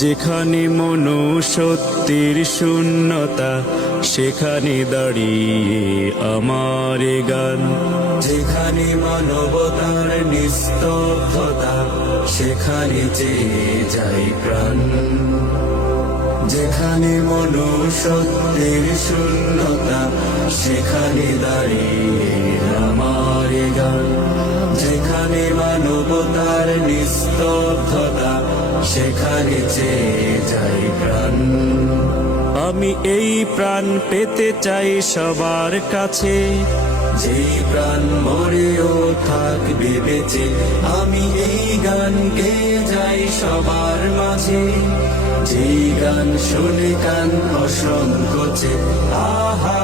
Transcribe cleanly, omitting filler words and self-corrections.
যেখানে মনুষ্যত্বের শূন্যতা, সেখানে দাঁড়িয়ে আমার গান। যেখানে মানবতার নিস্তব্ধতা, সেখানে চেয়ে যাই প্রাণ। যেখানে মনুষ্যত্বের শূন্যতা, সেখানে দাঁড়িয়ে আমার গান। যেখানে মানবতার নিস্তব্ধতা, সেখানে চেয়ে যাই প্রাণ। আমি এই প্রাণ পেতে চাই সবার কাছে, যেই প্রাণ মরেও থাকবে বেঁচে। আমি এই গান গেয়ে যাই সবার মাঝে, যেই গান শুনে কান অসংকোচে। আহা